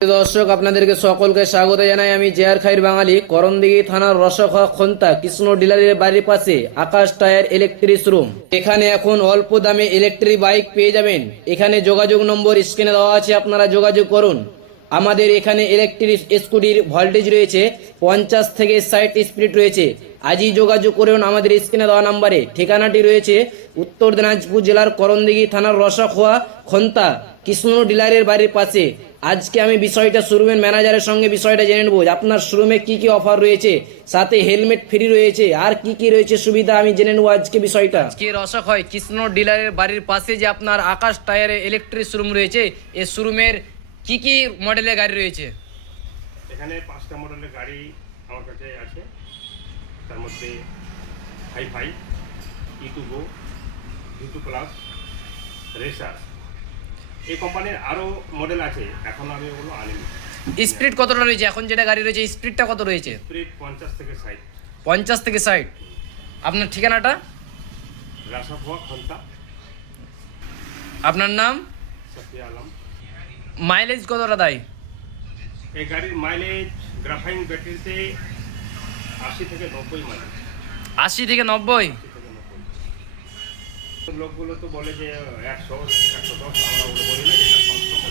দর্শক আপনাদেরকে সকলকে স্বাগত জানাই। আমি জেআর খাইর বাঙালি। করণদিঘি থানার রসখা খন্তা কৃষ্ণ ডিলারের বাড়ির পাশে আকাশ টায়ার ইলেকট্রিক শোরুম। এখানে এখন অল্প দামে ইলেকট্রিক বাইক পেয়ে যাবেন। এখানে যোগাযোগ নম্বর স্ক্রিনে দেওয়া আছে, আপনারা যোগাযোগ করুন। আমাদের এখানে ইলেকট্রিক স্কুটির ভোল্টেজ রয়েছে 50 থেকে 60 স্পিড রয়েছে। আজই যোগাযোগ করুন আমাদের স্ক্রিনে দেওয়া নাম্বারে। ঠিকানাটি রয়েছে উত্তর দিনাজপুর জেলার করণদিঘি থানার রসখোয়া খন্তা কৃষ্ণ ডিলারের বাড়ির পাশে। আজকে আমি বিষয়টা শোরুমের ম্যানেজারের সঙ্গে বিষয়টা জেনে নেব। আপনার শোরুমে কি কি অফার রয়েছে, সাথে হেলমেট ফ্রি রয়েছে, আর কি কি রয়েছে সুবিধা আমি জেনে নেব আজকে বিষয়টা। আজকে রসখোয়া কৃষ্ণ ডিলারের বাড়ির পাশে যে আপনার আকাশ টায়ারের ইলেকট্রিক শোরুম রয়েছে, এই শোরুমের কি কি মডেলের গাড়ি রয়েছে? এখানে 5টা মডেলের গাড়ি আমার কাছে আছে। তার মধ্যে হাই-ফাই, ই2গো, V2 প্লাস, রেসার, এই কোম্পানির আরও মডেল আছে, এখন আমি ওগুলো আনিনি। স্পিড কতটা রয়েছে এখন যেটা গাড়ি রয়েছে, স্পিডটা কত রয়েছে? স্পিড 50 থেকে 60। 50 থেকে 60। আপনার ঠিকানাটা? রাসাভোয়া খন্তা। আপনার নাম? সাফিয়া আলম। মাইলেজ কতটা দেয় এই গাড়ির মাইলেজ গ্রাফাইন ব্যাটারিতে 80 থেকে 90 মাইলেজ। 80 থেকে 90। লোকগুলো তো বলে যে 100, 110, আমরা ওগুলো বলি না, যেটা কনফার্ম